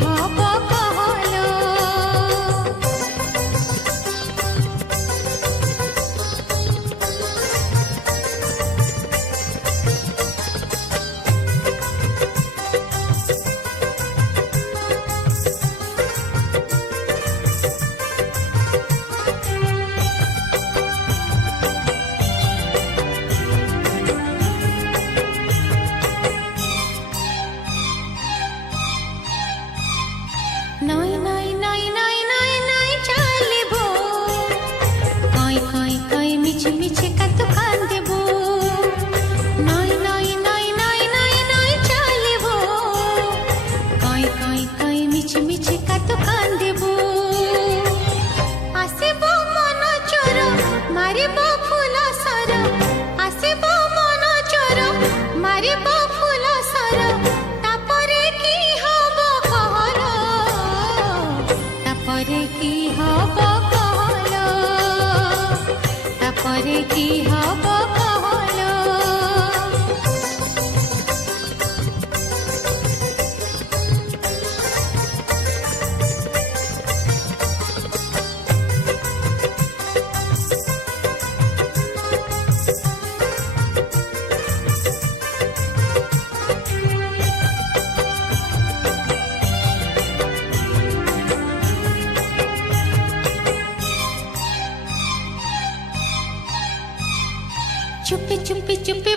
Hub कहलो। নাই নাই নাই নাই নাই নাই চালিব কই কই কই মিছে মিছে কত কান্দেব। নাই নাই নাই নাই নাই নাই চালিব কই কই কই মিছে মিছে কত কান্দেব। আসিব মন চোর মারিব ফুল সর, আসিব মন চোর মারিব ফুল সর, তাপরে কি হব कहलो, তাপরে কি হব कहलो, তাপরে কি হব कहलो। चुपे चुपे चुपे